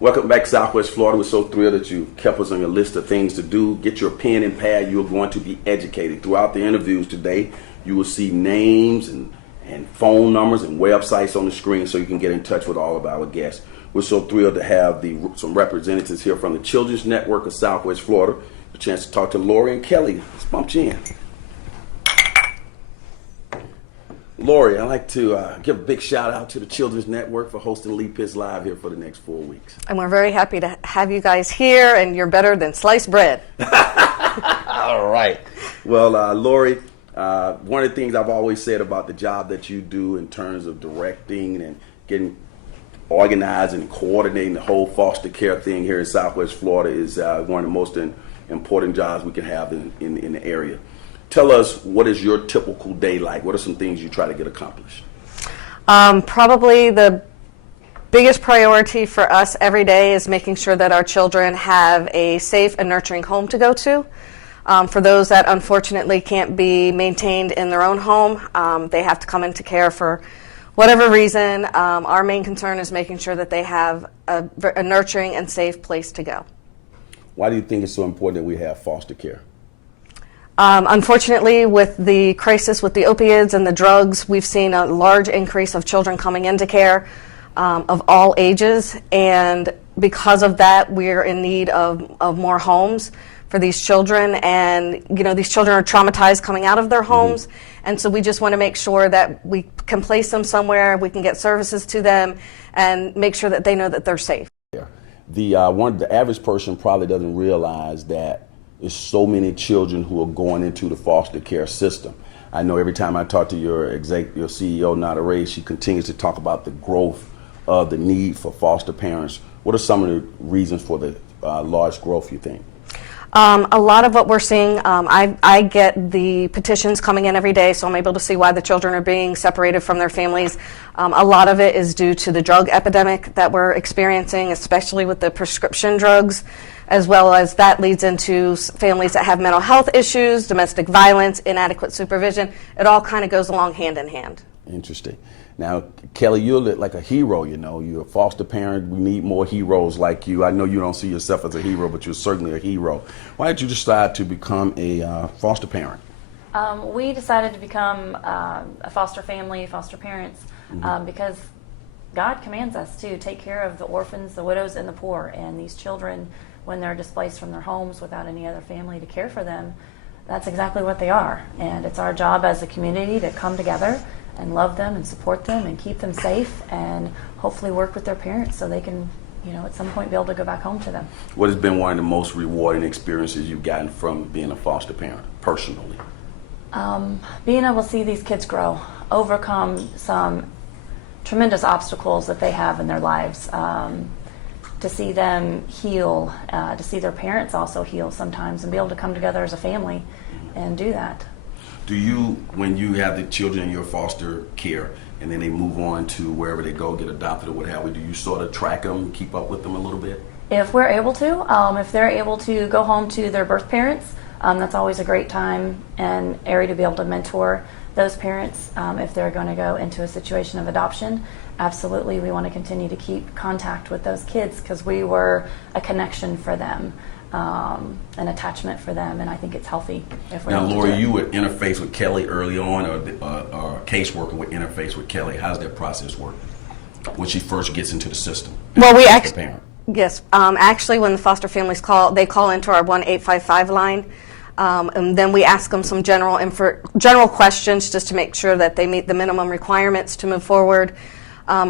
Welcome back to Southwest Florida. We're so thrilled that you kept us on your list of things to do. Get your pen and pad. You're going to be educated. Throughout the interviews today, you will see names and phone numbers and websites on the screen so you can get in touch with all of our guests. We're so thrilled to have some representatives here from the Children's Network of Southwest Florida. A chance to talk to Lori and Kelly. Let's bump you in. Lori, I'd like to give a big shout out to the Children's Network for hosting Lead Pits Live here for the next 4 weeks. And we're very happy to have you guys here, and you're better than sliced bread. All right. Well, Lori, one of the things I've always said about the job that you do in terms of directing and getting organized and coordinating the whole foster care thing here in Southwest Florida is one of the most important jobs we can have in the area. Tell us, what is your typical day like? What are some things you try to get accomplished? Probably the biggest priority for us every day is making sure that our children have a safe and nurturing home to go to. For those that unfortunately can't be maintained in their own home, they have to come into care for whatever reason. Our main concern is making sure that they have a nurturing and safe place to go. Why do you think it's so important that we have foster care? Unfortunately, with the crisis with the opioids and the drugs, we've seen a large increase of children coming into care of all ages, and because of that, we're in need of more homes for these children. And these children are traumatized coming out of their homes, and so we just want to make sure that we can place them somewhere, we can get services to them, and make sure that they know that they're safe. The average person probably doesn't realize that there's so many children who are going into the foster care system. I know every time I talk to your CEO, Nada Ray, she continues to talk about the growth of the need for foster parents. What are some of the reasons for the large growth, you think? A lot of what we're seeing, I get the petitions coming in every day, so I'm able to see why the children are being separated from their families. A lot of it is due to the drug epidemic that we're experiencing, especially with the prescription drugs, as well as that leads into families that have mental health issues, domestic violence, inadequate supervision. It all kind of goes along hand in hand. Interesting. Now, Kelly, you're like a hero, You're a foster parent. We need more heroes like you. I know you don't see yourself as a hero, but you're certainly a hero. Why did you decide to become a foster parent? We decided to become a foster family, foster parents, because God commands us to take care of the orphans, the widows, and the poor. And these children, when they're displaced from their homes without any other family to care for them, that's exactly what they are. And it's our job as a community to come together and love them and support them and keep them safe and hopefully work with their parents so they can, at some point be able to go back home to them. What has been one of the most rewarding experiences you've gotten from being a foster parent, personally? Being able to see these kids grow, overcome some tremendous obstacles that they have in their lives, to see them heal, to see their parents also heal sometimes and be able to come together as a family and do that. Do you, when you have the children in your foster care and then they move on to wherever they go, get adopted or what have you, do you sort of track them, keep up with them a little bit? If we're able to, if they're able to go home to their birth parents, that's always a great time and area to be able to mentor those parents. If they're going to go into a situation of adoption, absolutely we want to continue to keep contact with those kids because we were a connection for them. An attachment for them, and I think it's healthy. If we're now, Lori, you would interface with Kelly early on, or a caseworker would interface with Kelly. How does that process work when she first gets into the system? Well, we actually, yes, actually, when the foster families call, they call into our 1-855 line, and then we ask them some general questions just to make sure that they meet the minimum requirements to move forward.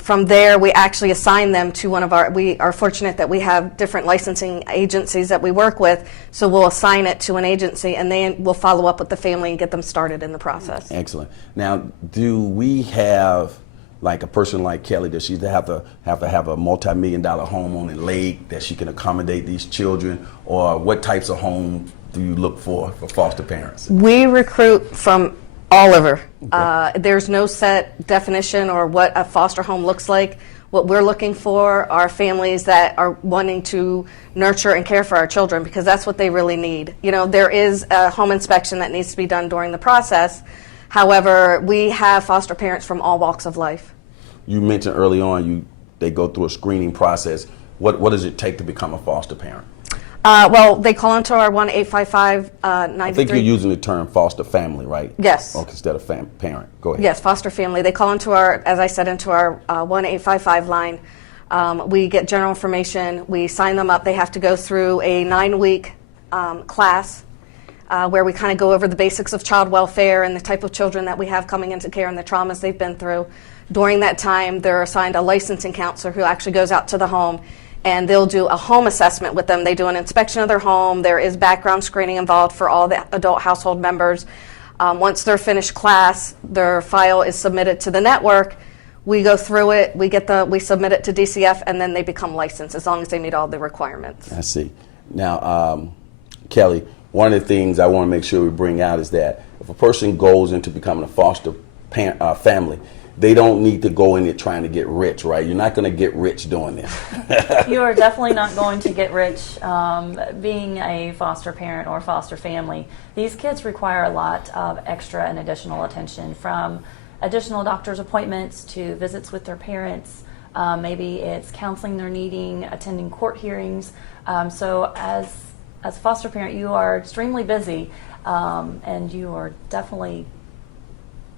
From there, we actually assign them to we are fortunate that we have different licensing agencies that we work with, so we'll assign it to an agency and they will follow up with the family and get them started in the process. Excellent. Now, do we have, like a person like Kelly, does she have to have a multi-million-dollar home on the lake that she can accommodate these children, or what types of homes do you look for foster parents? We recruit from all over. Okay. There's no set definition or what a foster home looks like. What we're looking for are families that are wanting to nurture and care for our children because that's what they really need. There is a home inspection that needs to be done during the process. However, we have foster parents from all walks of life. You mentioned early on they go through a screening process. What does it take to become a foster parent? Well, they call into our 1-855-93. I think you're using the term foster family, right? Yes. Okay, instead of parent. Go ahead. Yes, foster family. They call into our, as I said, into our 1-855 line. We get general information. We sign them up. They have to go through a 9-week class where we kind of go over the basics of child welfare and the type of children that we have coming into care and the traumas they've been through. During that time, they're assigned a licensing counselor who actually goes out to the home, and they'll do a home assessment with them. They do an inspection of their home. There is background screening involved for all the adult household members. Once they're finished class, their file is submitted to the network. We go through it, we submit it to DCF, and then they become licensed as long as they meet all the requirements. I see. Now, Kelly, one of the things I want to make sure we bring out is that if a person goes into becoming a foster family, they don't need to go in it trying to get rich, right? You're not going to get rich doing this. You are definitely not going to get rich being a foster parent or foster family. These kids require a lot of extra and additional attention, from additional doctor's appointments to visits with their parents. Maybe it's counseling they're needing, attending court hearings. So as a foster parent, you are extremely busy, and you are definitely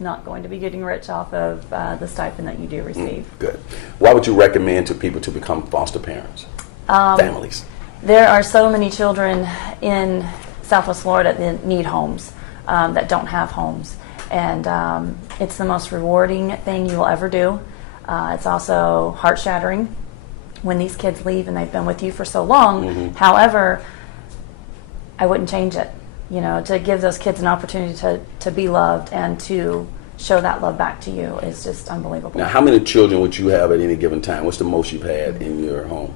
not going to be getting rich off of the stipend that you do receive. Good. Why would you recommend to people to become foster parents, families? There are so many children in Southwest Florida that need homes, that don't have homes. And it's the most rewarding thing you will ever do. It's also heart-shattering when these kids leave and they've been with you for so long. Mm-hmm. However, I wouldn't change it. You know, to give those kids an opportunity to be loved and to show that love back to you is just unbelievable. Now, how many children would you have at any given time? What's the most you've had in your home?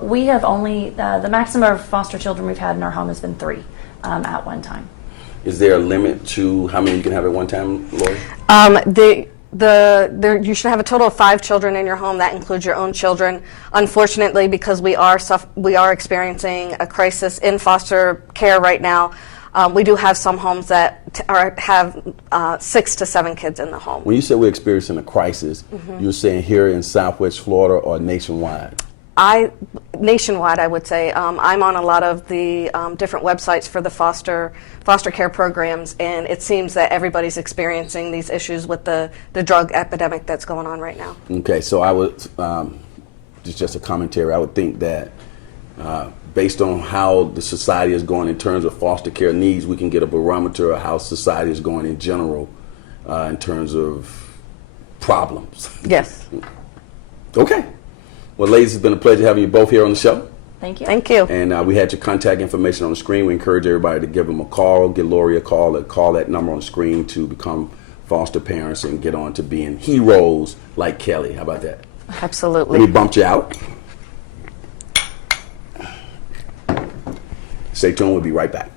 We have only, the maximum of foster children we've had in our home has been 3 at one time. Is there a limit to how many you can have at one time, Lori? You should have a total of 5 children in your home. That includes your own children. Unfortunately, because we are experiencing a crisis in foster care right now, we do have some homes that have 6 to 7 kids in the home. When you said we're experiencing a crisis, you're saying here in Southwest Florida or nationwide? Nationwide, I would say. I'm on a lot of the different websites for the foster care programs, and it seems that everybody's experiencing these issues with the drug epidemic that's going on right now. Okay, so I would, just a commentary, I would think that based on how the society is going in terms of foster care needs, we can get a barometer of how society is going in general in terms of problems. Yes. Okay. Well, ladies, it's been a pleasure having you both here on the show. Thank you. Thank you. And we had your contact information on the screen. We encourage everybody to give them a call, give Lori a call that number on the screen to become foster parents and get on to being heroes like Kelly. How about that? Absolutely. Let me bump you out. Stay tuned. We'll be right back.